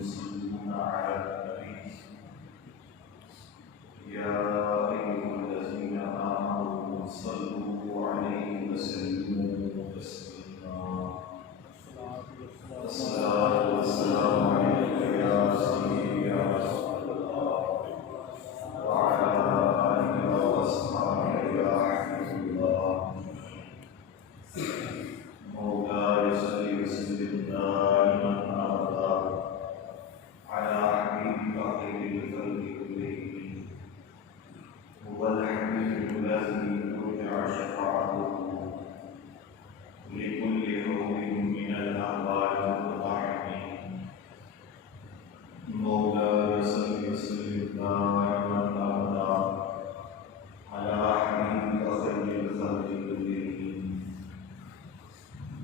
يصلون على النبي يا أيها الذين آمنوا صلوا عليه وسلموا تسليما الصلاة والسلام عليك يا سيدي يا رسول الله وعلى آلك وأصحابك يا حبيب الله مولاي صل وسلم دائما أبدا على حبيبك خير الخلق كلهم هو الحبيب الذي ترجع شفاعته لكل قوم من الأهوال المتطعمين مولاي صل وسلم دائما أبدا على حبيبك خير الخلق كلهم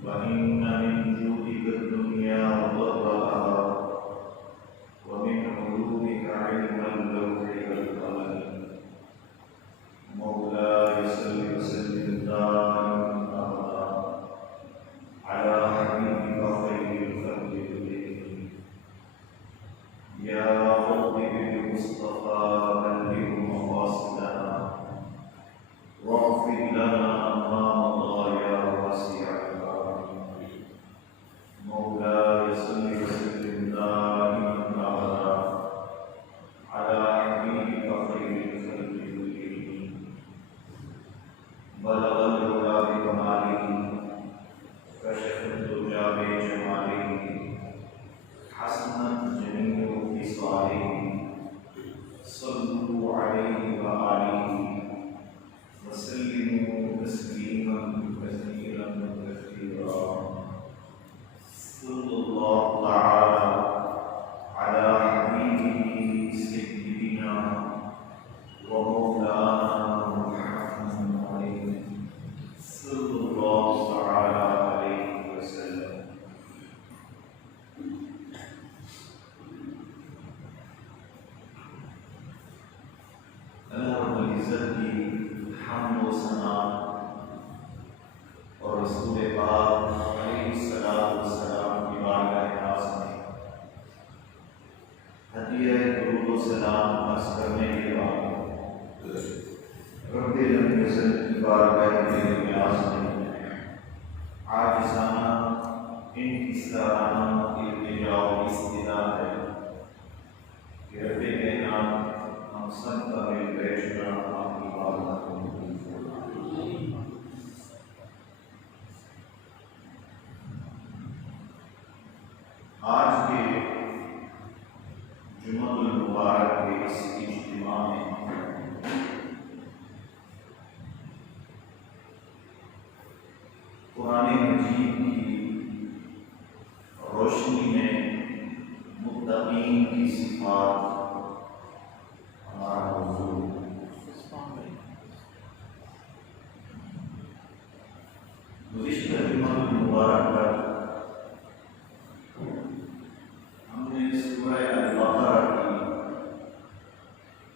وإن من جودك الدنيا وضرها ومن علومك علم اللوح والقلم مولاي صل وسلم دائما أبدا على حبيبك خير الخلق كلهم يا رب بالمصطفى بلغ مقاصدنا واغفر لنا ما مضى يا واسع الكرم مولاي صل وسلم دائما أبدا على حبيبك خير الخلق كلهم بلغ الهدى بكماله كشف الدجى بجماله حسنت جميع خصاله صلوا عليه وآله وسلموا تسليما كثيرا كثيرا صلى الله تعالى على حبيبه سيدنا ومولانا محمد صلى الله تعالى عليه وسلم اللہ العزت کی حمد و ثنا اور رسول پاک علیہ الصلوۃ والسلام کی بارگاہ ناز میں ہدیہ درود و سلام عرض کرنے کے بعد رب العزت کی بارگاہ نیاز میں عاجزانہ انکسارانہ التجا و استدعا ہے کہ رب کائنات ہم سب کا مل بیٹھنا آپ کی بارگاہ میں آج کے جمعہ المبارک کے اس اجتماع میں قرآن مجید کی روشنی میں متقین کی صفات ہمارا موضوع گزشتہ جمعہ المبارک پر ہم نے سورہ البقرہ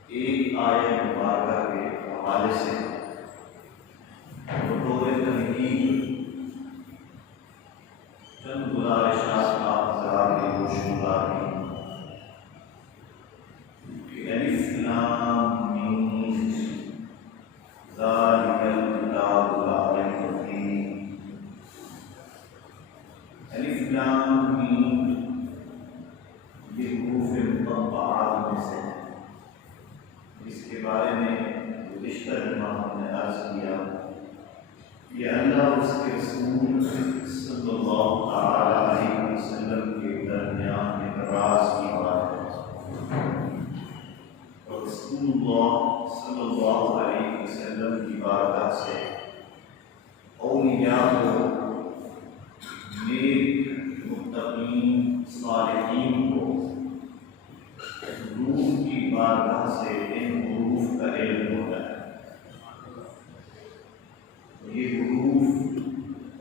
کی ایک آیت مبارکہ کے حوالے سے بطور تنقید چند گزارشات آپ حضرات کے گوش گزار کی کہ الف لام میم ذالک الکتاب لا ریب فیہ الف لام میم یہ حروف مقطعات میں سے اس کے بارے میں گزشتہ جمعہ ہم نے عرض کیا یہ اللہ اس کے رسول صلی اللہ تعالی علیہ وسلم کے درمیان ایک راز کی بات ہے اور رسول اللہ صلی اللہ علیہ وسلم کی بارگاہ سے اولیاء کو نیک متقین صالحین کو روح کی بارگاہ سے ان حروف کا علم ہوتا ہے یہ حروف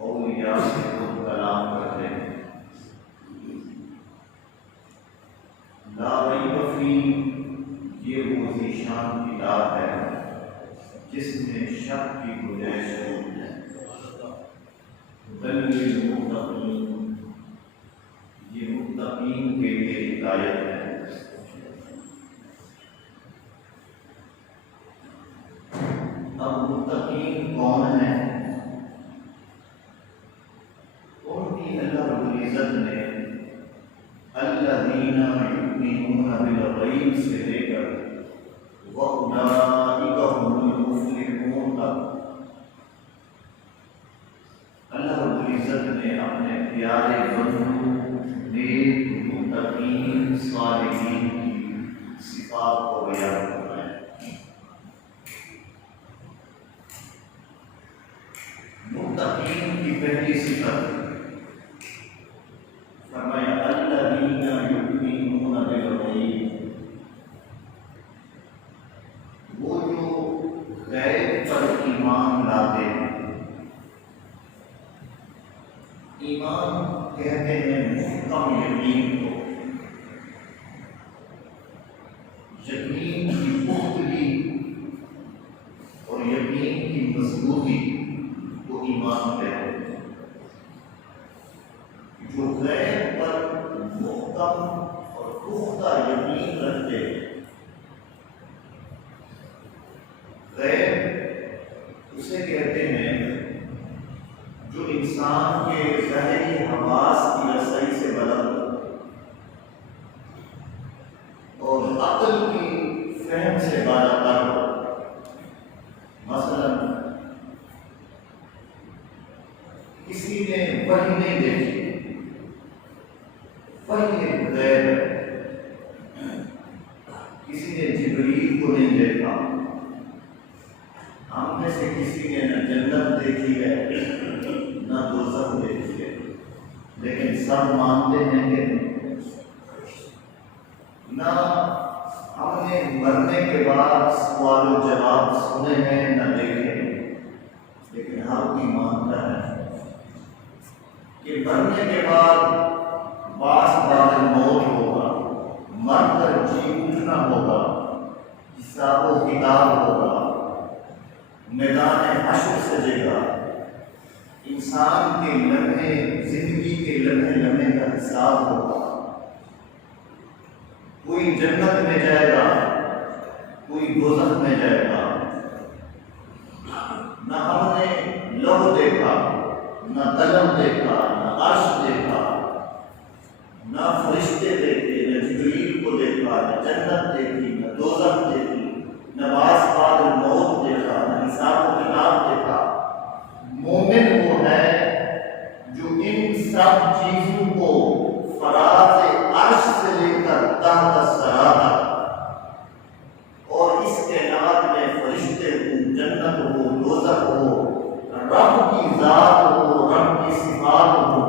اولیاء سے خود کلام کرتے ہیں لا ریب فیہ یہ وہ ذیشان کتاب ہے جس میں شک کی گنجائش نہیں ہے بل للمتقین یہ متقین کے لیے ہدایت ہے۔ اب متقین کون ہیں؟ ان کی اللہ رب العزت نے الذین یؤمنون بالغیب سے لے کر وَأُولَٰئِکَ هُمُ الْمُفْلِحُونَ تک اللہ رب العزت نے اپنے پیارے بندوں نیک متقین صالحین کی صفات کو بیان کرنا ہے۔ متقین کی پہلی صفت فرمایا الذین یؤمنون بالغیب، وہ جو غیب پر ایمان لاتے ہیں۔ ایمان کہتے ہیں محکم یقین کو، یقین کی پختگی اور یقین کی مضبوطی کو ایمان کہتے ہیں۔ جو غیب پر محکم اور پختہ یقین رکھتے ہیں، غیب اسے کہتے ہیں جو انسان کے ظاہری حواس کی رسائی سے بلند اور عقل کی فہم سے بالاتر ہو۔ مثلا کسی نے وحی نہیں دیکھی، وحی ایک غیب ہے۔ کسی نے جبریل کو نہیں دیکھا، ہم میں سے کسی نے نہ جنت دیکھی ہے نہ دوزخ دیکھی ہے، لیکن سب مانتے ہیں کہ نہ ہم نے مرنے کے بعد سوال و جواب سنے ہیں نہ دیکھے ہیں، لیکن ہر کوئی مانتا ہے کہ مرنے کے بعد بعد موت ہوگا، مر کر جی اٹھنا ہوگا، حساب و کتاب ہوگا، میدان حشر سجے گا، انسان کے لمحے، زندگی کے لمحے لمحے کا حساب ہوگا۔ کوئی جنت میں جائے گا، کوئی دوزخ میں جائے گا۔ نہ ہم نے لوح دیکھا، نہ قلم دیکھا، نہ عرش دیکھا، نہ فرشتے دیکھے، نہ جبریل کو دیکھا، نہ جنت دیکھی، نہ دوزخ دیکھی، نہ بعد موت دیکھا، نہ حساب و کتاب دیکھا۔ مومن وہ ہے جو ان سب چیزوں کو فراز عرش سے لے کر تحت الثری تک، اور اس کائنات میں فرشتے ہو، جنت ہو، دوزخ ہو، رب کی ذات ہو، رب کی صفات ہو،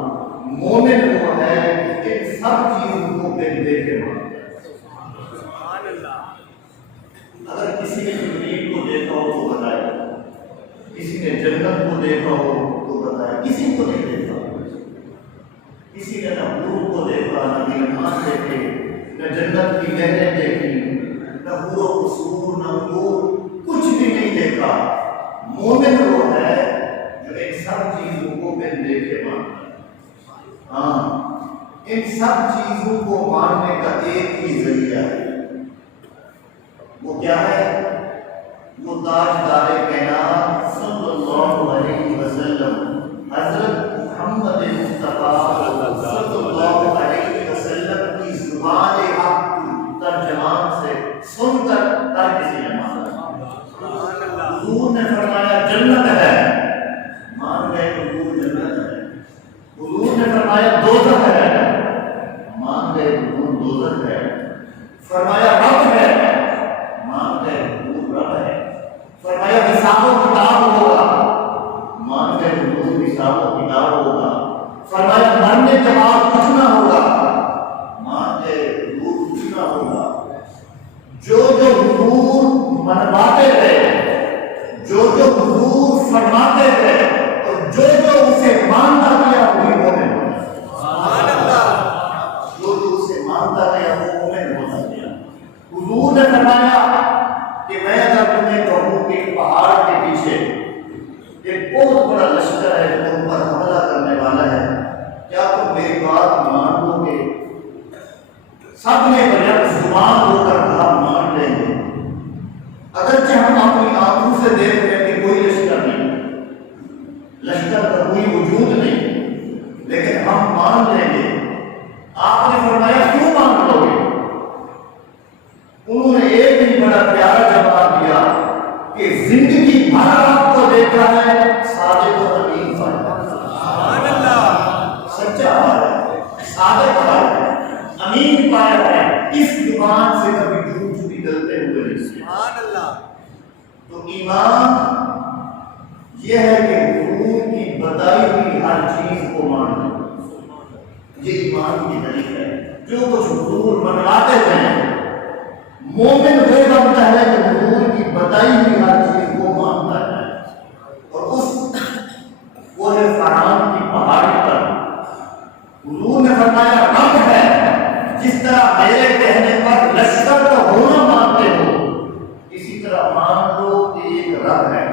مومن وہ ہے کہ ان سب چیزوں کو بن دیکھے مانتا ہے۔ اگر کسی نے جبریل کو دیکھا ہو تو بتائے، کسی نے جنت کو دیکھا ہو تو بتائے، کسی کو نہیں دیکھا، کسی نے نہ حور کو دیکھا، نہ غلمان دیکھے، نہ جنت کی نہریں دیکھی، نہ حور و قصور، نہ حور، کچھ بھی نہیں دیکھا۔ مومن وہ ہے جو ان سب چیزوں کو بن دیکھے مانتا ہے۔ ہاں، ان سب چیزوں کو ماننے کا ایک ہی ذریعہ ہے، وہ کیا ہے؟ وہ تاجدار کائنات صلی اللہ علیہ وسلم حضرت محمد مصطفیٰ صلی اللہ علیہ وسلم کی زبان حق ترجمان سے سن کر ہر کسی نے مانا۔ حضور نے فرمایا جنت ہے، مان گئے حضور جنت ہے۔ حضور نے فرمایا دوزخ ہے، مان گئے حضور دوزخ ہے۔ فرمایا رب ہے، مان گئے حضور رب ہے۔ فرمایا حساب و کتاب ہوگا، مان گئے حضور حساب و کتاب ہوگا۔ فرمایا مرنے کے بعد اٹھنا ہوگا، مان گئے حضور اٹھنا ہوگا۔ جو جو حضور منواتے تھے، جو جو حضور فرماتے تھے، اور جو جو اسے مانتا گیا وہی مومن ہوتا ہے۔ سبحان اللہ۔ جو جو اسے مانتا گیا وہ مومن ہوتا گیا۔ حضور نے فرمایا کہ میں اگر تمہیں کہوں کہ پہاڑ کے پیچھے ایک بہت بڑا لشکر ہے، تم پر حملہ کرنے والا ہے، کیا تم میری بات مان لو گے؟ اگرچہ ہم اپنی آنکھوں سے دیکھ رہے ہیں کہ کوئی لشکر نہیں، لشکر کا کوئی وجود نہیں، لیکن ہم مان لیں گے۔ آپ نے فرمایا کیوں مان لو گے؟ انہوں نے ایک ہی بڑا پیارا جواب دیا کہ زندگی بھر آپ کو دیکھا ہے صادق و امین پایا۔ سبحان اللہ، سچا پایا ہے، صادق پایا ہے، امین پایا ہے، اس زبان سے کبھی جھوٹ نکلتے ہوئے نہیں۔ سبحان اللہ۔ تو ایمان یہ ہے کہ حضور کی بتائی ہوئی ہر چیز کو ماننا، یہ ایمان کی تعریف ہے۔ جو کچھ حضور منواتے ہیں، مومن وہ بنتا ہے جو حضور کی بتائی ہوئی ہر چیز کو مانتا ہے، اور وہ ہے فرعون کی پہاڑی پر حضور نے فرمایا رب ہے، جس طرح میرے کہنے پر لشکر کا ہونا مانتے ہو، اسی طرح مان لو کہ ایک رب ہے۔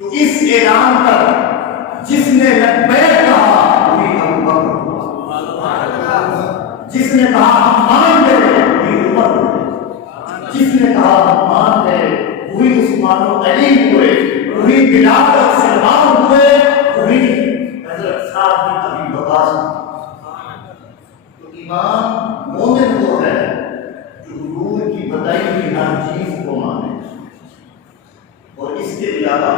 تو اس اعلان پر جس نے لبیک کہا وہی ابو بکر ہوا، جس نے کہا ہم مان گئے وہی عمر ہوئے، جس نے کہا ہم مان گئے وہی عثمان و علی ہوئے، وہی بلال اور سلمان ہوئے، وہی حضرت سعد بن ابی وقاص۔ تو ایمان مومن وہ ہے جو حضور کی بتائی ہوئی ہر چیز کو مانے، اور اس کے علاوہ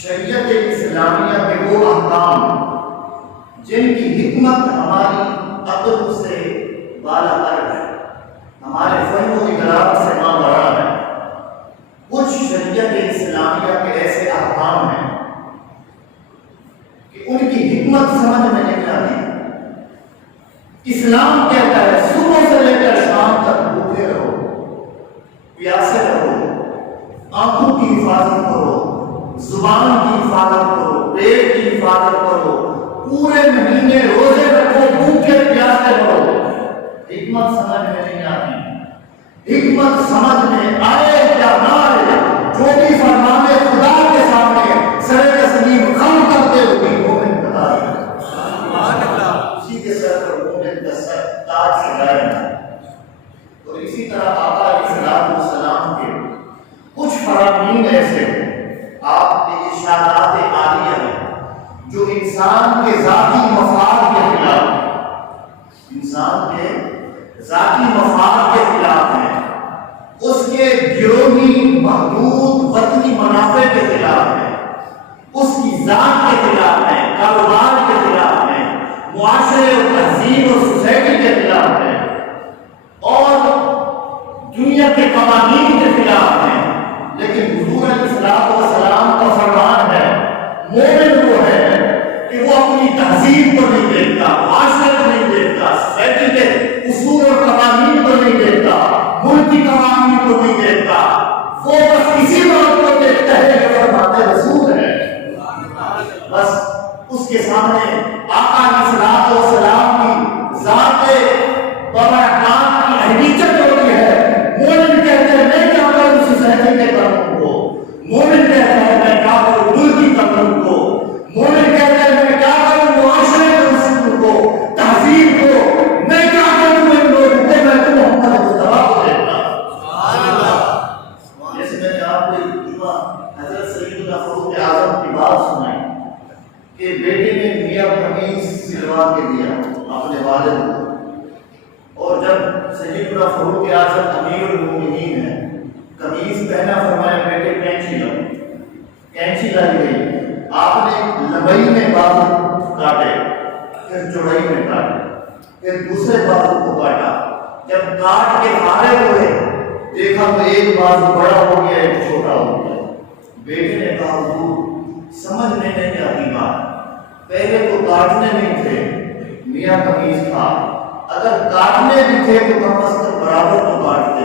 شریعت اسلامیہ کے وہ احکام جن کی حکمت ہماری عقل سے بالا تر ہے، ہمارے فہم و ادراک سے مابرا ہے۔ کچھ شریعت اسلامیہ کے ایسے احکام ہیں کہ ان کی حکمت سمجھ میں نہیں آتی۔ اسلام کہتا ہے صبح سے لے کر شام تک بھوکے رہو، پیاسے رہو، آنکھوں کی حفاظت کرو، زبان کی حفاظت کرو، پیٹ کی حفاظت کرو، پورے مہینے روزے رکھو، بھوکے پیاسے رہو۔ حکمت سمجھ میں نہیں آتی۔ حکمت سمجھ میں آئے یا نہ آئے، جو بھی فرمانے خدا کے سامنے سر تسلیم خم کرتے ہوئے مومن بتا ہے۔ سبحان اللہ۔ اسی کے سر پر مومن کا سر تاج سجائے ہے۔ اور اسی طرح آقا علیہ السلام کے کچھ فرامین ایسے آپ کے ارشادات عالیہ ہیں جو انسان کے ذاتی مفاد کے خلاف ہیں، انسان کے ذاتی مفاد کے خلاف ہیں، اس کے گروہی محدود وطنی منافع کے خلاف ہیں، اس کی ذات کے خلاف ہیں، کاروبار کے خلاف ہیں، معاشرے اور تہذیب اور سوسائٹی کے خلاف ہیں، اور دنیا کے قوانین کے خلاف ہیں۔ لیکن حضور علیہ السلام کا فرمان ہے مومن وہ ہے کہ وہ اپنی تہذیب کو نہیں دیکھتا، معاشرے کو نہیں دیکھتا، سوسائٹی کے اصول اور قوانین کو نہیں دیکھتا، ملکی قوانین کو نہیں دیکھتا، وہ بس اسی بات کو دیکھتا ہے کہ فرمان رسول ہے۔ بس اس کے سامنے آقا علیہ السلام کی ذات بابرکات کی اہمیت ہوتی ہے۔ مومن کہتے ہیں میں کیا کروں سوسائٹی کے قانون کو، مومن کہتا ہے میں کیا کروں ملکی قانون کو، مومن کہتا ہے میں کیا کروں معاشرے کے اصول کو، تہذیب کو، میں کیا کروں ان لوگوں کو، میں تو محمد مصطفیٰ کو دیکھتا۔ سبحان اللہ۔ جیسے میں نے آپ کو جمعہ حضرت سیدنا فاروق اعظم کی بات سنائی کہ بیٹے نے میاں قمیص سلوا کے دیا اپنے والد کو، اور جب سیدنا فاروق اعظم امیر المومنین ہیں، قمیص پہنا، فرمایا بیٹے کینچی لاؤ، کینچی لائی گئی، آپ نے لمبائی میں بازو کاٹے، پھر چوڑائی میں کاٹے، پھر دوسرے بازو کو کاٹا، جب کاٹ کے فارغ ہوئے دیکھا تو ایک بازو بڑا ہو گیا ایک چھوٹا ہو گیا۔ بیٹے نے کہا حضور سمجھ میں نہیں آتی بات، پہلے تو کاٹنے نہیں تھے، میاں قمیص تھا، اگر کاٹنے بھی تھے تو کم از کم برابر تو کاٹتے،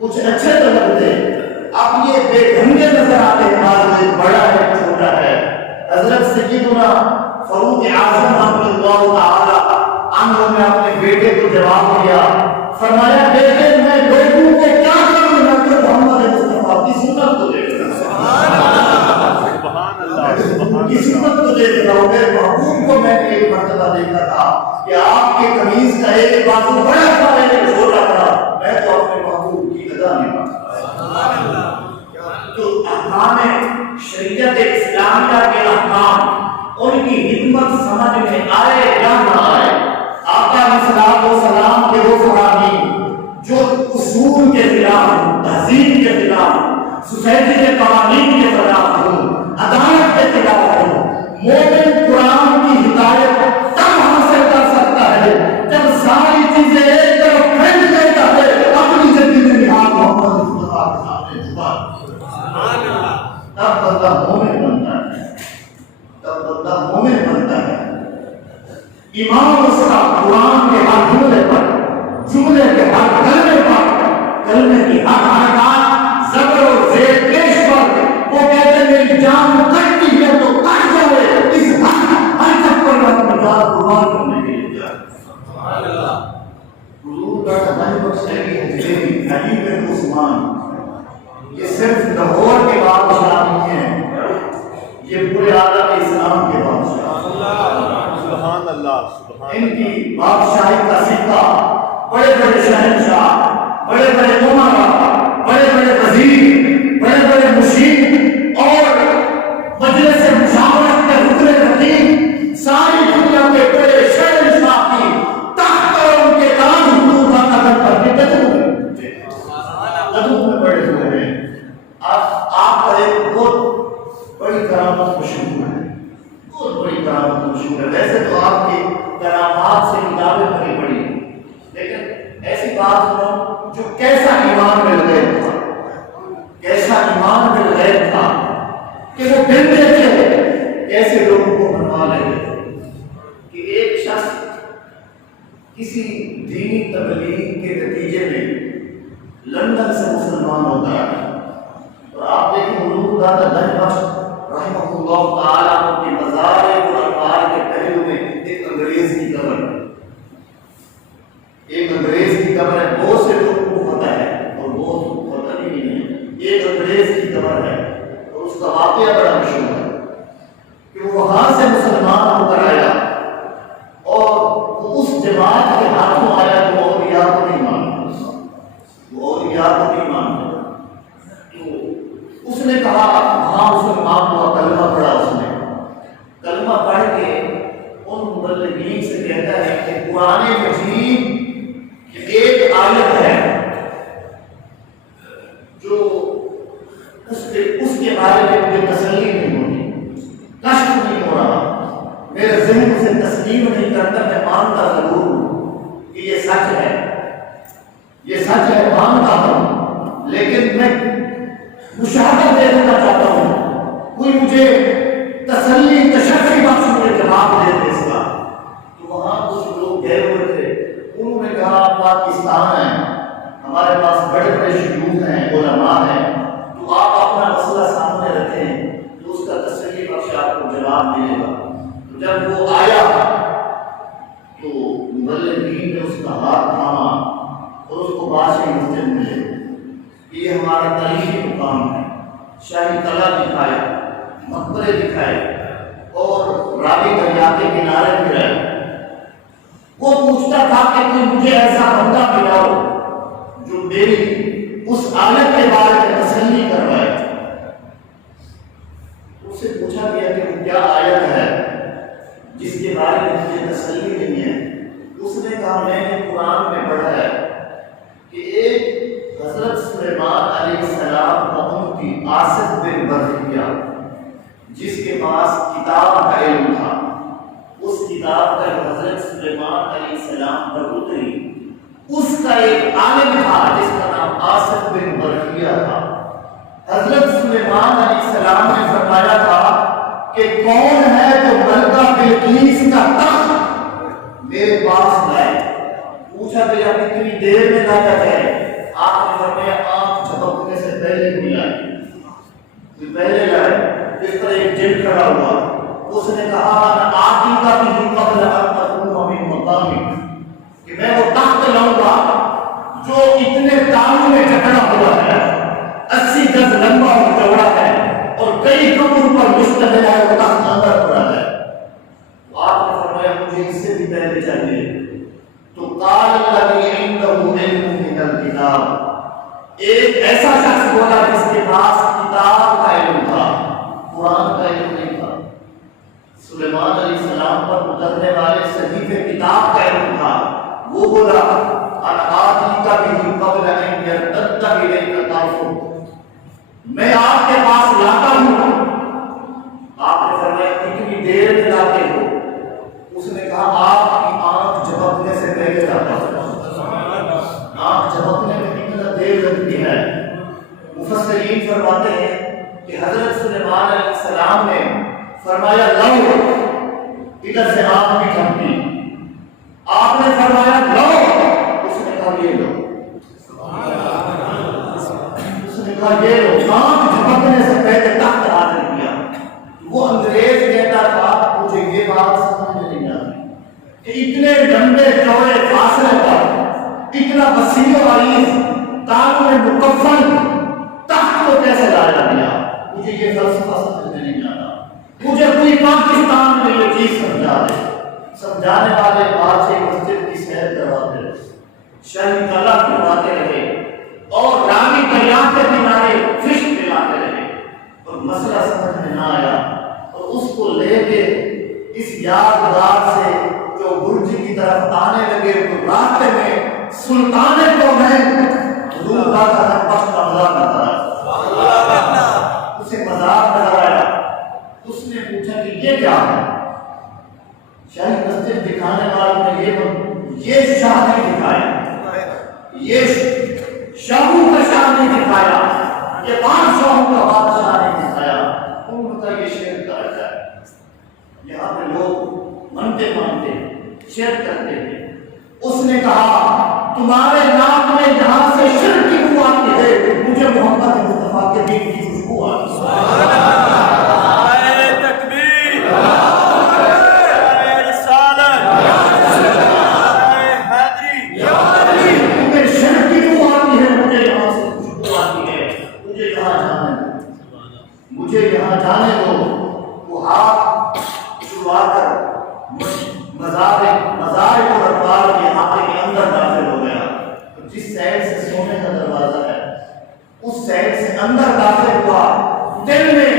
کچھ اچھے تو لگتے، اب یہ بے ڈھنگے نظر آتے ہیں، بازو ایک بڑا ہے ایک چھوٹا ہے۔ حضرت سیدنا فاروق اعظم رضی اللہ تعالی عنہ نے اپنے بیٹے کو جواب دیا، فرمایا بیٹے میں لوگوں کو کیا کروں، میں تو محمد مصطفیٰ کی سنت کو دیکھ رہا ہوں، سبحان اللہ، کی سنت کو دیکھ رہا ہوں۔ میرے محبوب کو میں نے ایک مرتبہ دیکھا تھا کہ آپ کے قمیص کا ایک بازو بڑا تھا ایک چھوٹا تھا، میں تو اپنے محبوب کی ادا تو احکام شریعت اسلامیہ کے احکام ان کی حکمت سمجھ میں آئے یا نہ آئے، آقا علیہ السلام کے وہ فرامین جو اصول کے خلاف، تہذیب کے خلاف، سوسائٹی کے قوانین کے خلاف ہوں، عدالت کے خلاف ہوں، مومن قرآن کی ہدایت تب حاصل کر سکتا ہے جب ساری چیزیں ایک طرف پھینک دیتا ہے، اپنی زندگی میں محمد مصطفیٰ کے سامنے جھکا تب بندہ مومن بنتا ہے، تب بندہ مومن بنتا ہے۔ ایمان اس کا قرآن کے ہر جملے پر، جملے کے ہر کلمے پر، کلمے کی ہر حرکات زبر و زیر پیش پر وہ کہتے ہیں میری جان کٹتی ہے تو کٹ جائے، اس حرکت پر میں اپنی جان قربان کرنے کے لیے جا رہا ہوں۔ حضور کا تباہی بخش ہے حبیب عثمان، یہ صرف لاہور کے بادشاہ نہیں ہیں، یہ پورے عالم اسلام کے بادشاہ۔ سبحان اللہ، ان کی بادشاہی کا سکہ بڑے بڑے شہنشاہ، بڑے بڑے امراء، بڑے بڑے وزیر، بڑے بڑے مشیر اور مجلس مشاورت کے رکن حکیم، ساری دنیا کے بڑے شہنشاہ کی تحت اور ان کے تاج حضور کا قدم پر کے قدم میں بڑے ہوئے ہیں۔ آپ کا ایک بہت بڑی کرامت مشہور ہے، بہت بڑی کرامت مشہور ہے۔ ویسے تو آپ کی کرامات سے کتابیں بھری پڑی، لیکن ایسی بات سنو جو کیسا ایمان مل گیا تھا، کیسا ایمان مل گیا تھا کہ وہ دل دیکھے کیسے لوگوں کو بنوا لے گئے کہ ایک شخص کسی دینی تبلیغ کے نتیجے میں لندن سے مسلمان ہوتا ہے، اور آپ دیکھیں حضور دادا گنج بخش رحمہ اللہ تعالیٰ کی مزار الانوار کے پہلو میں ایک انگریز کی قبر ہے، ایک انگریز کی قبر ہے، بہت سے لوگوں کو پتہ ہے اور بہت کو پتہ بھی نہیں ہے، ایک انگریز کی قبر ہے اور اس کا واقعہ بڑا مشہور ہے کہ وہ وہاں سے مسلمان ہو کر آیا اور وہ اس جماعت کے ہاتھوں آیا جو اولیاء کو نہیں مانتا، وہ اولیاء کو نہیں مانتا۔ اس نے کہا وہاں مسلمان ہوا، کلمہ پڑھا، اس نے کلمہ پڑھ کے ان مبلغین سے کہتا ہے کہ قرآن مجید ایک آیت ہے جو اس کے بارے میں مجھے تسلی نہیں ہوتی، کشف نہیں ہو رہا، میرے ذہن سے تسلیم نہیں کرتا، میں مانتا ضرور ہوں کہ یہ سچ ہے، یہ سچ ہے، مانتا ہوں، لیکن میں مشاہدہ دینا چاہتا ہوں، کوئی مجھے تسلی تشفی بخش مجھے جواب دے دے اس کا۔ تو وہاں کچھ لوگ گئے ہوئے تھے، انہوں نے کہا پاکستان ہے، ہمارے پاس بڑے بڑے شیوخ ہیں، علماء ہیں، تو آپ اپنا مسئلہ سامنے رکھیں تو اس کا تسلی بخش آپ کو جواب ملے گا۔ تو جب وہ آیا تو مبلغین نے اس کا ہاتھ تھاما اور اس کو بادشاہی مسجد ملے، یہ ہمارا تاریخی مقام ہے، شاہی قلعہ دکھایا، مقبرے دکھائے اور راوی دریا کے کنارے پہ رہے۔ وہ پوچھتا تھا کہ کوئی مجھے ایسا بندہ ملاؤ جو میری اس آیت کے بارے میں تسلی کروائے۔ اس سے پوچھا گیا کہ وہ کیا آیت ہے جس کے بارے میں مجھے تسلی نہیں ہے؟ اس نے کہا میں نے قرآن میں پڑھا ہے کہ ایک حضرت سلیمان علیہ السلام کا امتی آصف بن برخیہ جس کے پاس کتاب کا علم تھا، اس کتاب کا حضرت سلیمان علیہ السلام پر اتری، اس کا ایک عالم تھا جس کا نام آصف بن برخیہ تھا۔ حضرت سلیمان علیہ السلام نے فرمایا تھا کہ کون ہے جو ملکہ بلقیس کا تخت میرے پاس لائے؟ پوچھا گیا کتنی دیر میں لایا جائے؟ آپ نے فرمایا آنکھ جھپکنے سے پہلے کوئی لائے، کوئی پہلے لائے۔ اس طرح ایک جن کھڑا ہوا، اس نے کہا انا آتی کا بھی قبل ان تقوم من مقامک، کہ میں وہ تخت لاؤں گا جو اتنے تالوں میں جکڑا ہوا ہے، 80 گز لمبا اور چوڑا ہے اور کئی کمر پر مشتمل ہے، وہ تخت اندر پڑا ہے۔ تو آپ نے فرمایا مجھے اس سے بھی پہلے چاہیے۔ تو قال الذی عنده علم من الکتاب، ایک ایسا شخص بولا جس کے پاس کتاب کا علم تھا، قرآن کا علم نہیں تھا۔ سلیمان علیہ السلام پر اترنے والے صحیفے کتاب کا علم تھا، وہ بولا آتی کا بھی قبل ان یرتد الیک طرفک، میں آپ کے پاس لاتا ہوں۔ آپ نے فرمایا کتنی دیر میں لاتے ہو؟ اس نے کہا آپ کی آنکھ جھپکنے سے پہلے لاتا ہوں۔ آنکھ جھپکنے میں کتنا دیر لگتی ہے؟ مفسرین فرماتے ہیں کہ حضرت سلیمان علیہ السلام نے فرمایا لو، ادھر سے آنکھ بھی جھپکی، آپ نے فرمایا لو، اس نے کہا یہ لو، اس نے کہا یہ لو، آنکھ جھپکنے سے پہلے تخت حاضر کیا۔ وہ انگریز کہتا تھا مجھے یہ بات سمجھ میں نہیں آتی کہ اتنے لمبے چوڑے فاصلے پر اتنا وسیع و عریض تابع مکفن تخت کو کیسے لایا گیا؟ مجھے یہ فلسفہ سمجھ میں نہیں آتا۔ مجھے کوئی پاکستان میں یہ چیز سمجھا دے۔ سمجھانے والے بادشاہ مسجد کی سیر کرواتے رہے، شاہی کلا کرواتے رہے، اور راوی دریا کے کنارے فش پلاتے رہے، اور مسئلہ سمجھ میں نہ آیا، اور اس کو لے کے اس یادگار سے جو برج کی طرف آنے لگے تو راستے میں سلطان کو میں حضور کا پخش کا مزاق نظر آیا، اسے مزاق نظر آیا۔ اس نے پوچھا کہ یہ کیا ہے؟ شاہی مسجد دکھانے والوں نے یہ شاہ نہیں دکھایا، یہ شاہوں کا شاہ نہیں دکھایا، یہ بادشاہوں کا بادشاہ نہیں دکھایا، ان کا یہ شعر کا ہے۔ یہاں پہ لوگ منتے مانتے شعر کرتے ہیں۔ اس نے کہا تمہارے نام میں جہاں سے شرک کی بو آتی ہے، مجھے محمد مصطفیٰ کے دین کی خوشبو آتی ہے۔ مجھے یہاں جانے دو۔ وہ ہاتھ چھڑوا کر مزار کو رکھوال کے ہاتھے کے اندر داخل ہو گیا۔ جس سائڈ سے سونے کا دروازہ ہے اس سائڈ سے اندر داخل ہوا۔ دل میں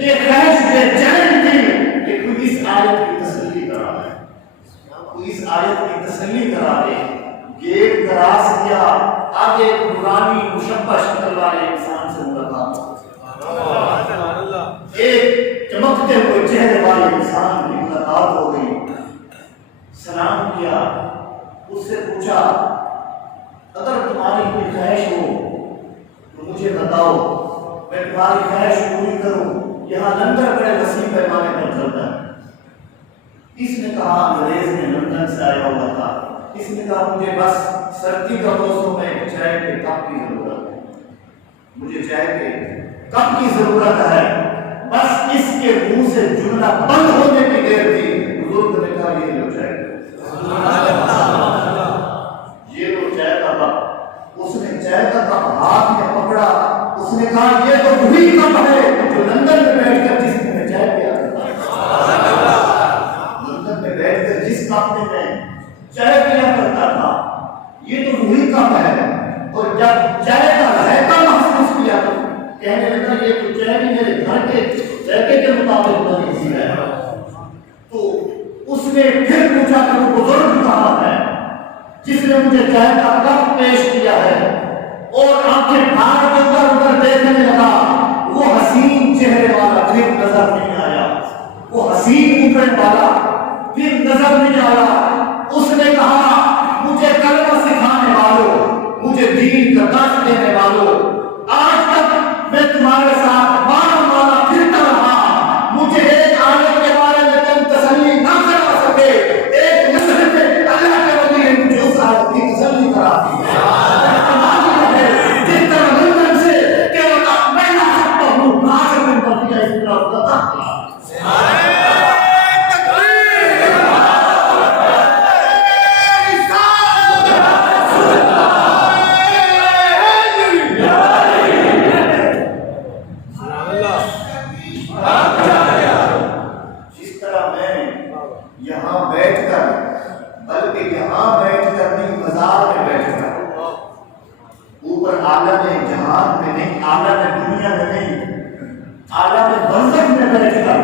یہ خواہش یہ چیلنج تھی کہ کوئی اس آیت کی تسلی کرا دے، کوئی اس آیت کی تسلی کرا دے۔ گیٹ کراس کیا، آگے نورانی مشبہ شکل والے انسان سے ملاقات ہو۔ ایک چمکتے ہوئے چہرے والے انسان کی ملاقات ہو گئی۔ سلام کیا، اس سے پوچھا اگر تمہاری کوئی خواہش ہو تو مجھے بتاؤ، میں تمہاری خواہش پوری کروں۔ یہاں لنگر بڑے وسیع پیمانے پر چلتا ہے۔ اس نے کہا انگریز نے لندن سے آیا ہوا تھا۔ اس نے کہا مجھے بس سردی کا موسم میں چائے کے کپ کی ضرورت ہے، مجھے چائے کے کب کی ضرورت ہے، بس اس کے منہ سے جملہ بند ہونے کی دیر تھی، بزرگ نے کہا یہ لو چائے، یہ لو چائے کا کپ۔ اس نے چائے کا کپ ہاتھ میں پکڑا، اس نے کہا یہ تو وہی کپ ہے جو لندن میں بیٹھ کر جس میں چائے پیا کرتا، لندن میں بیٹھ کر جس کپ میں چائے پیا کرتا تھا، یہ تو وہی کپ ہے۔ اور جب چائے کا ذائقہ محسوس کیا تو کہنے لگا یہ تو چائے بھی میرے گھر کے ذائقے کے مطابق بنی سی ہے۔ تو اس نے پھر پوچھا کہ وہ بزرگ کہاں ہے جس نے مجھے چائے کا کپ پیش کیا ہے، اور آنکھیں پھاڑ کر ادھر ادھر دیکھنے لگا۔ وہ حسین چہرے والا پھر نظر نہیں آیا، وہ حسین اوپر والا پھر نظر نہیں آیا۔ اس نے کہا مجھے کلمہ سکھانے والوں، مجھے دین کا درس دینے والوں، آج تک میں تمہارے ساتھ مارا پھرتا رہا، مجھے ایک آیت کے بارے میں تم تسلی نہ کرا سکے، ایک نظر میں اللہ کے ولی نے مجھے اس آیت کی تسلی کرا دی ہے۔ جس طرح میں نہیں، عالم دنیا میں نہیں، عالم برزخ میں بیٹھ کر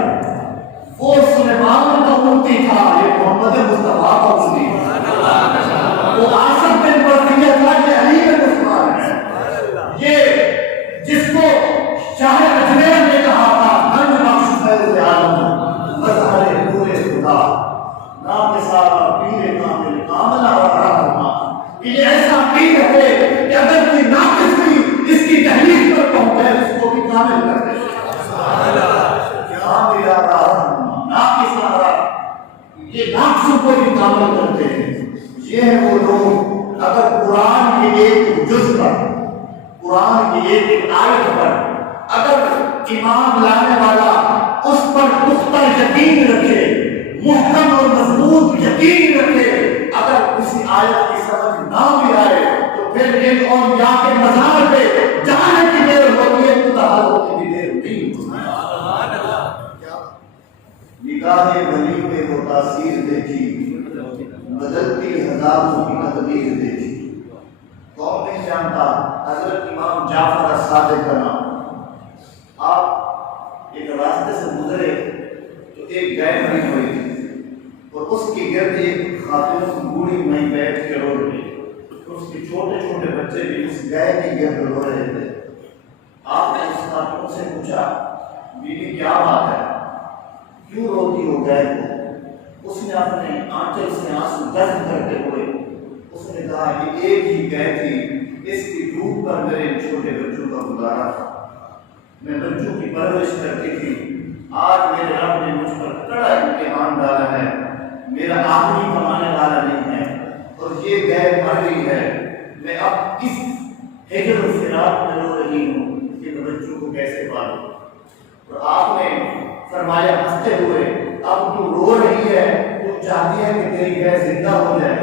وہ سلیمان کا اونٹی تھا، یہ محمد مصطفیٰ کا اونٹی تھا، وہ آصف بن برقیہ تھا، یہ علی بن عثمان ہے، یہ جس کو شاہ اجمیر نے کہا تھا گنج بخش فیض عالم مظہر نور خدا نام سارا پیر کامل کاملہ اور رحمہ، یہ ایسا پیر ہے کہ اگر کوئی ناقص بھی اس کی تحلیل پر پہنچے اس کو بھی کامل کر دے، کامل رحمہ ناقص رحمہ، یہ ناقصوں کو بھی کامل کرتے ہیں۔ یہ ہے وہ لوگ اگر قرآن کے ایک جز پر، قرآن کی ایک آیت پر اگر ایمان لانے والا اس پر پختہ یقین رکھے، محکم اور مضبوط یقین رکھے، اگر کسی آیت کی سمجھ نہ بھی آئے تو پھر ان اولیاء کے مزار پہ جانے کی دیر ہوتی ہے، متحل ہونے کی دیر نہیں ہوتی۔ نگاہ ولی میں وہ تاثیر دیکھی، بدلتی ہزاروں کی تقدیر دیکھی۔ کون نہیں جانتا حضرت امام جعفر الصادق کا نام؟ آپ ایک راستے سے گزرے تو ایک گائے بنی ہوئی تھی اور اس کی گرد ایک خاتون بوڑھی میں بیٹھ کے رو رہی، اس کے چھوٹے چھوٹے بچے بھی اس گائے کی گرد رو رہے تھے۔ آپ نے اس خاتون سے پوچھا بیوی کیا بات ہے، کیوں روتی ہو گائے کو؟ اس نے اپنے آنچل سے آنسو درد کرتے ہوئے اس نے کہا کہ ایک ہی گائے تھی، اس کی دودھ پر میرے چھوٹے بچوں کا گزارا تھا، میں بچوں کی پرورش کرتی تھی، آج میرے رب نے مجھ پر کڑا امتحان ڈالا ہے، میرا آدمی کمانے والا نہیں ہے اور یہ گائے مر گئی ہے، میں اب اس ہجر و فراق میں رو رہی ہوں کہ میں بچوں کو کیسے پالوں۔ اور آپ نے فرمایا ہنستے ہوئے اب تو رو رہی ہے، تو چاہتی ہے کہ تیری گائے زندہ ہو جائے،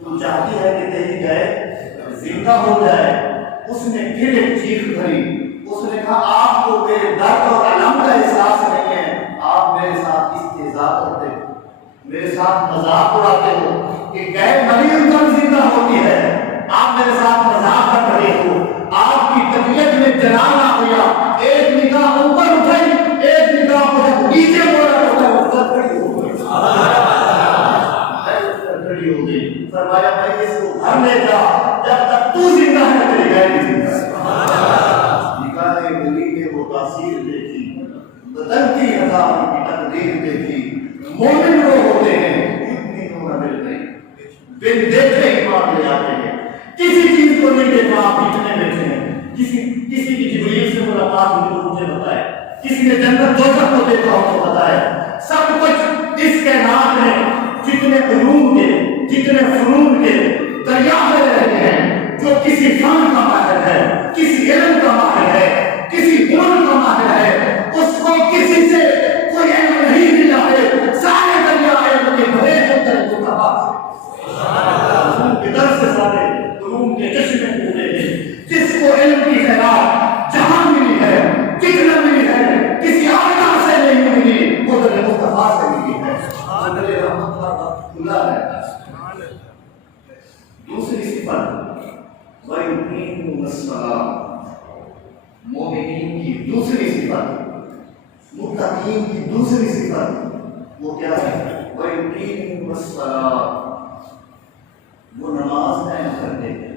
تو چاہتی ہے کہ تیری گائے زندہ ہو جائے۔ اس نے پھر ایک چیخ بھری، اس نے کہا آپ کو میرے درد اور الم کا احساس نہیں ہے، آپ میرے ساتھ استہزاء کرتے ہو، میرے ساتھ مذاق اڑاتے ہو کہ گائے مری کب زندہ ہوتی ہے، آپ میرے ساتھ مذاق کر رہے ہو۔ آپ کی طبیعت میں جلال آ گیا، ایک نگاہ اوپر اٹھائی، ایک نگاہ کو جب نیچے موڑا تو وہ کھڑی ہو گئی، کھڑی ہو گئی۔ فرمایا میں اس کو گھر لے جا، جب تک تو زندہ ہے تیری گائے بھی زندہ ہے۔ نگاہ ولی نے وہ تاثیر دیکھی، بدلتی ہزاروں کی تقدیر دیکھی۔ مومن وہ ہوتے ہیں یؤمنون بالغیب، بن دیکھے ایمان لے آتے ہیں، کسی چیز کو نہیں دیکھا آپ اتنے بیٹھے ہیں، کسی کی جبریل سے ملاقات ہوئی تو مجھے بتائے، کسی نے جنت دوزخ کو دیکھا ہو تو بتائے۔ سب کچھ اس کائنات میں جتنے علوم کے، جتنے فنون کے دریا میں رہتے ہیں، جو کسی فن کا ماہر ہے، کسی علم کا ماہر ہے، کسی ہنر کا ماہر ہے، اس کو کسی سے کوئی علم نہیں ملا ہے، سارے دریا علم کے بھرے ہوتے ہیں، تو کہا ادھر سے سارے علوم کے چشمے پورے ہیں۔ جس کو علم کی خیرات جہاں ملی ہے، کتنا ملی ہے، کسی آقا سے نہیں ملی، وہ در مصطفیٰ سے ملی ہے، در رحمت کا کھلا ہے۔ دوسری صفت وَيُقِيمُونَ الصَّلَاةَ، مومنین کی دوسری صفت، متقین کی دوسری صفت وہ کیا ہے؟ وَيُقِيمُونَ الصَّلَاةَ، وہ نماز قائم کرتے ہیں۔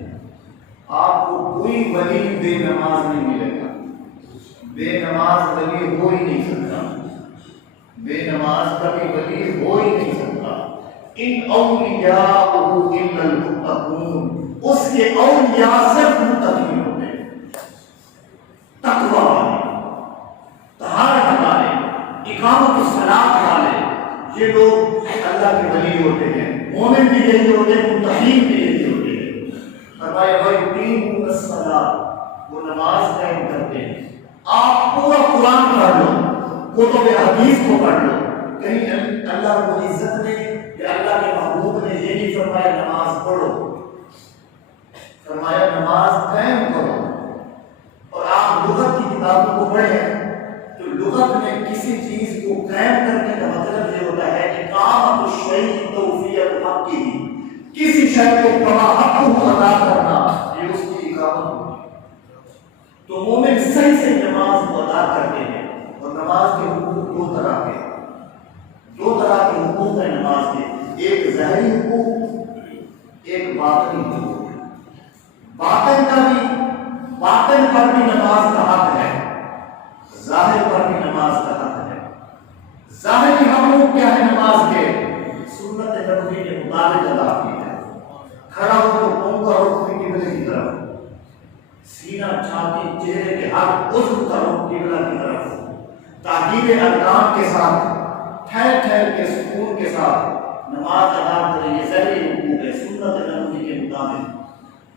آپ کو کوئی ولی بے نماز نہیں ملے گا، بے نماز ولی ہو ہی نہیں سکتا، بے نماز کبھی ولی ہو ہی نہیں سکتا۔ ان اولیاء الا المتقون، اس کے اولیاء صرف متقین ہوتے ہیں، تقوی والے، طہارت والے، اقامت الصلاۃ والے، یہ لوگ اللہ کے ولی ہوتے ہیں۔ مومن بھی یہی ہوتے ہیں، متقین بھی یہی ہوتے ہیں۔ فرمایا وَيُقِيمُونَ الصَّلَاةَ، وہ نماز قائم کرتے ہیں۔ آپ پورا قرآن پڑھ لو، کتب حدیث کو پڑھ لو، کہیں اللہ رب العزت نے یا اللہ کے محبوب نے یہ نہیں فرمایا نماز پڑھو، فرمایا نماز قائم کرو۔ اور آپ لغت کی کتابوں کو پڑھیں تو لغت میں کسی چیز کو قائم کرنے کا مطلب یہ ہوتا ہے کہ اقامۃ الشیء توفیق حقہ، کسی شے کو کما حق ادا کرنا، یہ اس کی اقامت ہوتی ہے۔ تو مومن صحیح سے نماز کو ادا کرتے ہیں. اور نماز کے حقوق دو طرح کے حقوق ہیں نماز کے. ایک ظاہری حقوق، ایک باطنی حقوق. باطن پر بھی نماز کا حق ہے، ظاہر پر بھی نماز کا حق ہے. ظاہری حقوق کیا ہے نماز کے؟ سنت نبوی کے مطابق ادا کی ہے. کھڑا ہو تو قوم کا رخ قبلے کی طرف، سینہ چھاتی چہرے کے ہر عضو کا رخ قبلہ کی طرف، تاکید ارکان کے ساتھ ٹھہر کے سکون کے ساتھ نماز ادا کریں. یہ ظاہری حقوق ہے سنت نبوی کے مطابق.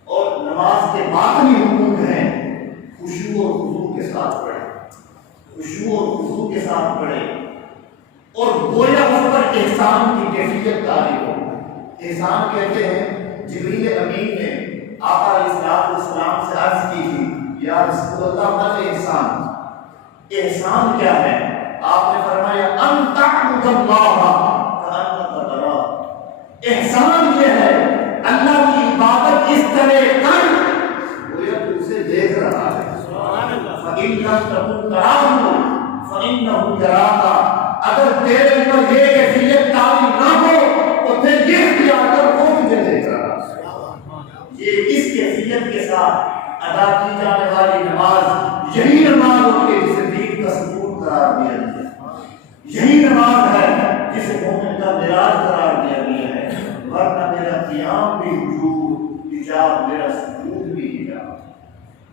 اور نماز کے باطنی حقوق ہیں خشوع اور خضوع کے ساتھ پڑھے اور گویا اس پر احسان کی کیفیت تاری ہو. احسان کہتے ہیں جبریل امین نے آقا علیہ السلام سے عرض کی تھی یا رسول اللہ مل احسان. احسان کیا ہے؟ آپ نے فرمایا ان تعبد اللہ کأنک تراہ. احسان یہ ہے اللہ کی عبادت اس طرح کر گویا تو اسے دیکھ رہا ہے. فَإِن لَمْ تَكُن تَرَاهُ فَإِنَّهُ يَرَاكَ. اگر تیرے اوپر یہ کیفیت تاری نہ ہو تو پھر یہ اختیار کر وہ تجھے دیکھ رہا ہے. یہ اس کیفیت کے ساتھ ادا کی جانے والی نماز یہی نماز ہوتی ہے جسے دین کا ستون قرار دیا گیا ہے. یہی نماز ہے جسے مومن کا معراج قرار دیا گیا ہے. ورنہ میرا قیام بھی وجود حجاب، میرا سجود بھی حجاب.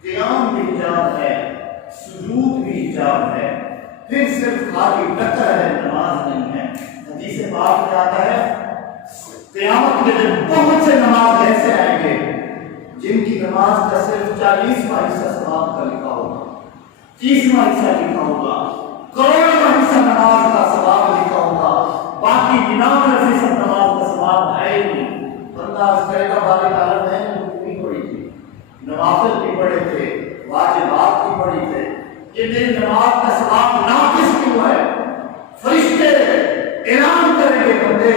قیام بھی حجاب ہے، سجود بھی حجاب ہے. پھر صرف خالی ٹکر ہے، نماز نہیں ہے. حدیث پاک میں آتا ہے قیامت کے دن بہت سے نماز ایسے آئیں گے جن کی نماز کا صرف 40واں حصہ ثواب کا لکھا ہوگا، 30واں حصہ لکھا ہوگا، کروڑواں حصہ نماز کا ثواب لکھا ہوگا، باقی 99% نماز کا ثواب ہے ہی نہیں. بندہ اس کرے گا بارے عالم ہے نہیں پڑھی تھی، نوافل بھی پڑھے تھے، واجبات بھی پڑھی تھے. یہ میری نماز کا ثواب ناقص کیوں ہے؟ فرشتے اعلان کریں گے بندے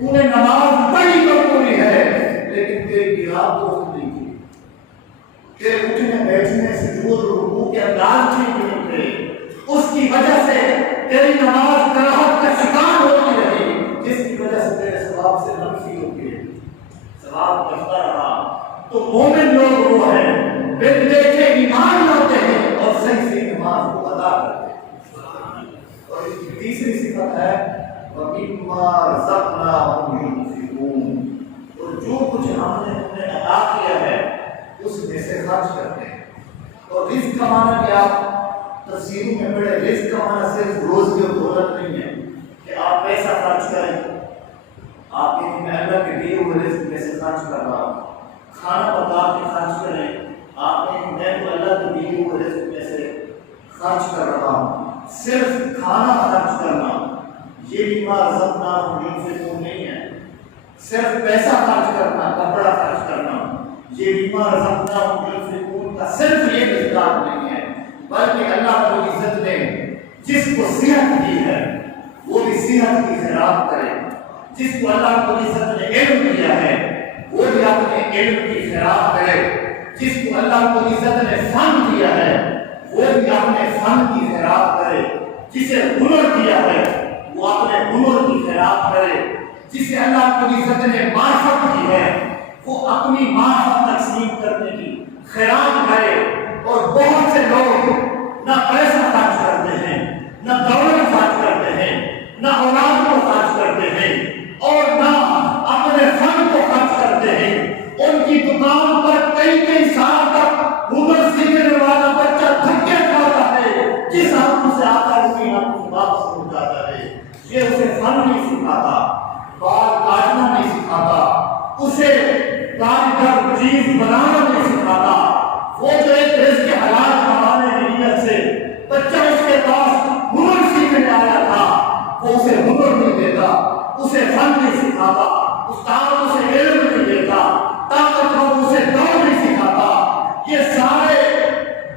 تو نے نماز پڑھی تو پوری ہے لیکن تیری جہاد درست نہیں کی، تیرے اٹھنے بیٹھنے سجود رکوع کے انداز ٹھیک نہیں تھے، اس کی وجہ سے تیری نماز کراہت کا شکار ہوتی رہی، جس کی وجہ سے تیرے ثواب سے نقصی ہوتی ہے، ثواب بچتا رہا. تو مومن لوگ وہ ہیں بن دیکھے ایمان لاتے ہیں اور صحیح سے نماز کو ادا کرتے ہیں. اور اس کی تیسری صفت ہے وَمِمَّا رَزَقْنَاهُمْ يُنْفِقُونَ. اور جو کچھ ہم نے انہیں عطا کیا ہے اس میں سے خرچ کرتے ہیں. اور رزق کا معنی کیا؟ تفسیروں میں پڑھے رزق کا معنی صرف روز کی دولت نہیں ہے کہ آپ پیسہ خرچ کریں، آپ کے میں اللہ کے دیے ہوئے رزق میں سے خرچ کر رہا ہوں. کھانا پکا کے خرچ کریں، آپ نے میں تو اللہ کے دیے ہوئے رزق میں سے خرچ کر رہا ہوں. صرف کھانا خرچ کرنا یہ بھی رزقناہم ينفقون نہیں ہے. صرف پیسہ خرچ کرنا، کپڑا خرچ کرنا یہ بھی رزقناہم ينفقون کا صرف یہ مقدار نہیں ہے، بلکہ اللہ رب العزت نے جس کو صحت دی ہے وہ بھی صحت کی خیرات کرے. جس کو اللہ رب العزت نے علم دیا ہے وہ بھی اپنے علم کی خیرات کرے. جس کو اللہ رب العزت نے فن دیا ہے وہ بھی اپنے فن کی خیرات کرے. جسے ہنر دیا ہے وہ اپنے ہنر کی خیرات کرے. جسے اللہ رب العزت نے معرفت دی ہے وہ اپنی معرفت تقسیم کرنے کی خیرات کرے. اور بہت سے لوگ نہ پیسہ خرچ کرتے ہیں، نہ دولت خرچ کرتے ہیں، نہ اولاد کو خرچ کرتے ہیں اور نہ اپنے فن کو خرچ کرتے ہیں. ان کی دکان پر کئی سال تک ہنر سیکھنے والا بچہ دھکے کھاتا ہے، جس ہاتھوں سے آتا ہے اسی ہاتھوں سے واپس ہو جاتا ہے. یہ اسے فن نہیں سکھاتا، بال کاٹنا نہیں سکھاتا، اسے کاریگر چیز بنانا نہیں سکھاتا. وہ جو ایک رزق حلال کمانے کی نیت سے بچہ اس کے پاس ہنر سیکھنے آیا تھا وہ اسے ہنر نہیں دیتا، اسے فن نہیں سکھاتا، استاد اسے علم نہیں دیتا، طاقتور اسے دوڑ نہیں سکھاتا. یہ سارے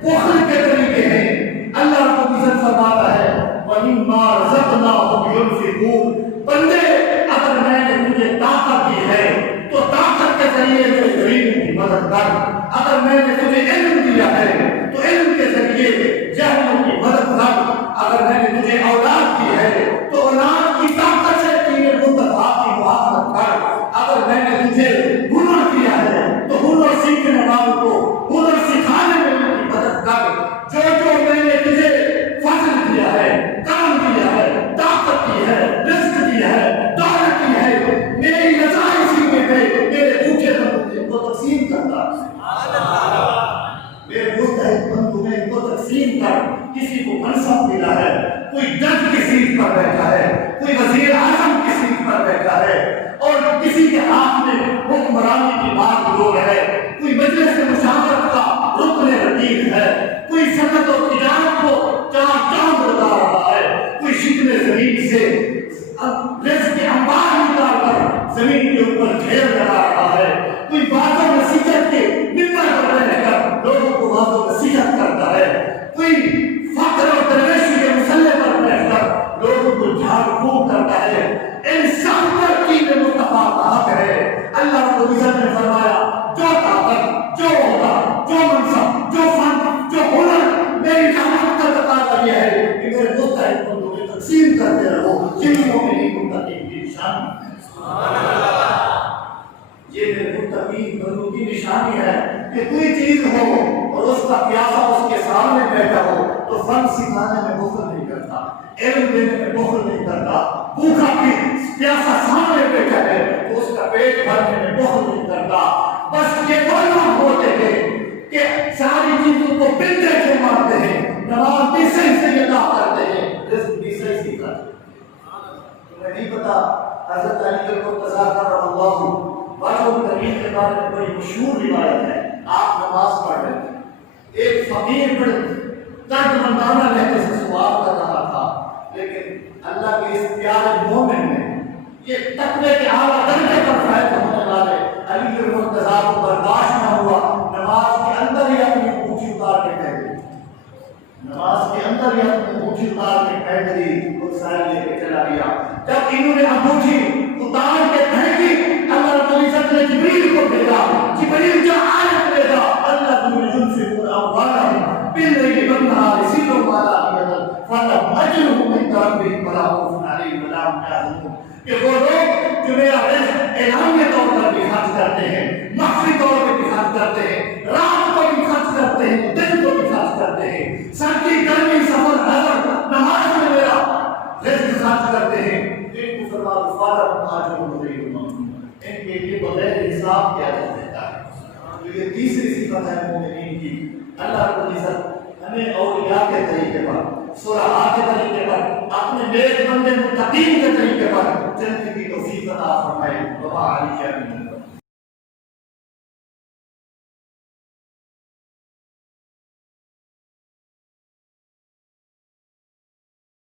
بخل کے طریقے ہیں. اللہ رب العزت فرماتا ہے وَمِمَّا رَزَقْنَاهُمْ يُنْفِقُونَ. بندے اگر میں نے تجھے طاقت دی ہے تو طاقت کے ذریعے میرے غریبوں کی مدد کر. اگر میں نے تجھے علم دیا ہے تو علم کوئی جج کی سیٹ پر بیٹھا ہے، کوئی وزیر اعظم کی سیٹ پر بیٹھا ہے، اور کسی کے ہاتھ میں حکمرانی کی بات لوگ ہے، کوئی مجلس مشاورت کا رکن رکین ہے، کوئی صنعت اور تجارت کو چار چاند لگا رہا ہے، کوئی شکل زمین سے رزق کے انبار نکال کر زمین کے اوپر ڈھیر لگا رہا ہے، کوئی بات و نصیحت کے ممبر پر رہ کر لوگوں کو بات و نصیحت کرتا ہے، کوئی فخر اور درویشی کے مسلح پر بیٹھ کر لوگوں کو جھاڑ پھونک کرتا ہے۔ انسان پر کی مصطفیٰ کا حق ہے۔ اللہ رب العزت نے فرمایا جو طاقت، جو عہدہ، جو منصب، جو فن، جو ہنر میری رحمت کا تقاضا یہ ہے کہ میرے مستحق بندوں میں تقسیم کرتے رہو، جنہوں میں نہیں متقین کی نشانی۔ یہ میرے متقین بندوں کی نشانی ہے کہ کوئی چیز ہو اور اس کا پیاسا اس کے سامنے بیٹھا ہو تو فن سکھانے میں بخل نہیں کرتا، علم دینے میں بخل نہیں کرتا، بھوکا بھی پیاسا سامنے بیٹھا ہے تو اس کا پیٹ بھرنے میں بخل نہیں کرتا۔ بس یہ دو لوگ ہوتے ہیں کہ ساری چیزوں کو بل دیکھے مارتے ہیں، نماز بھی صحیح سے ادا کرتے ہیں، رزق بھی صحیح سے کرتے ہیں۔ تمہیں نہیں پتا حضرت علی المرتضیٰ کرم اللہ وجہ الکریم کے بارے میں بڑی مشہور روایت ہے۔ آپ نماز پڑھ رہے تھے، ایک فقیر بڑے درد مندانہ لہجے سے سوال کر رہا تھا، لیکن اللہ کے اس پیارے مومن نے یہ تقوی کے اعلیٰ درجے پر فائد ہونے والے علی المرتضیٰ کو برداشت نہ ہوا، نماز کے اندر ہی اپنی اونچی اتار کے کہہ دی، نماز کے اندر ہی اپنی اونچی اتار کے کہہ دی، وہ سائل لے کے چلا گیا۔ جب انہوں نے انگوٹھی اتار کے پھینکی، اللہ رب العزت نے جبریل کو بھیجا، جبریل جو آیت لے گا اللہ تم ينفقون أموالهم بالليل والنهار سرا وعلانية فلهم أجرهم عند ربهم ولا خوف عليهم ولا هم يحزنون۔ کہ وہ لوگ جو میرا رزق اعلانیہ طور پر بھی خرچ کرتے ہیں، مخفی طور پر بھی خرچ کرتے ہیں، رات کو بھی خرچ کرتے ہیں، دن کو بھی خرچ کرتے ہیں، سردی گرمی سفر حضر نماز میں میرا رزق خرچ کرتے ہیں، ان کو فرمایا فلهم أجرهم غير ممنون، ان کے لیے بغیر حساب کیا جاتا ہے۔ تو یہ تیسری صفت ہے مومنین کی۔ اللہ رب العزت ہمیں اولیاء کے طریقے پر، صلحاء کے طریقے پر، اپنے نیک بندے متقین کے طریقے پر چلنے کی توفیق عطا فرمائے۔ دعا علی